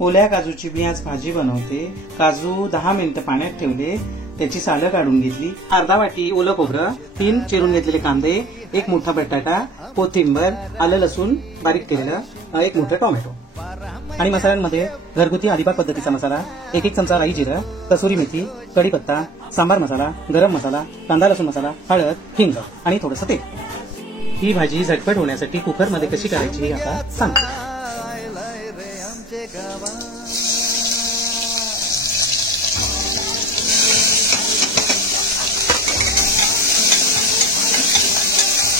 ओल्या काजूची मी आज भाजी बनवते। काजू 10 मिनिटं पाण्यात ठेवले, त्याची सालं काढून घेतली। अर्धा वाटी ओलं खोबरं, 3 चिरून घेतलेले कांदे, 1 मोठा बटाटा, कोथिंबीर, आलं लसूण बारीक केलेलं, 1 मोठा टोमॅटो। आणि मसाल्यांमध्ये घरगुती अलिबाग पद्धतीचा मसाला, 1 चमचा राई जिरं, कसुरी मेथी, कढीपत्ता, सांबार मसाला, गरम मसाला, कांदा लसूण मसाला, हळद, हिंग आणि थोडंसं तेल। ही भाजी झटपट होण्यासाठी कुकरमध्ये कशी करायची हे आता सांगतो।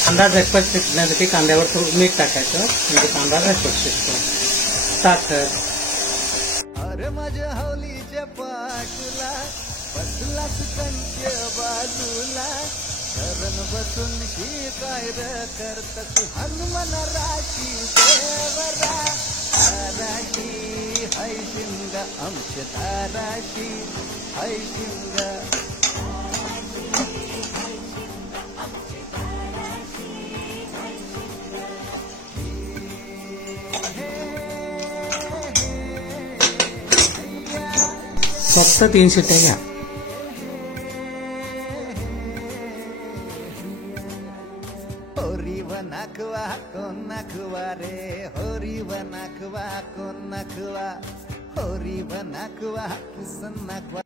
कांदा झटपट शिजण्यासाठी कांद्यावर थोडं मीठ टाकायचं, म्हणजे कांदा झटपट शिजतो। साखर, अरे माझ्या हौलीच्या पाटला बसला कंच्या बाजूला, धरण बसून ही काय करत हनुमान राशी देवरा, ताराशी हाय शिंग आमच्या ताराशी हाय शिंग। फक्त 3 शिट्ट्या घ्या। होरी वनाखवा कोण नखवा रे, होरी वनाखवा कोण नखवा, होरी वनाखवा किसन नखवा।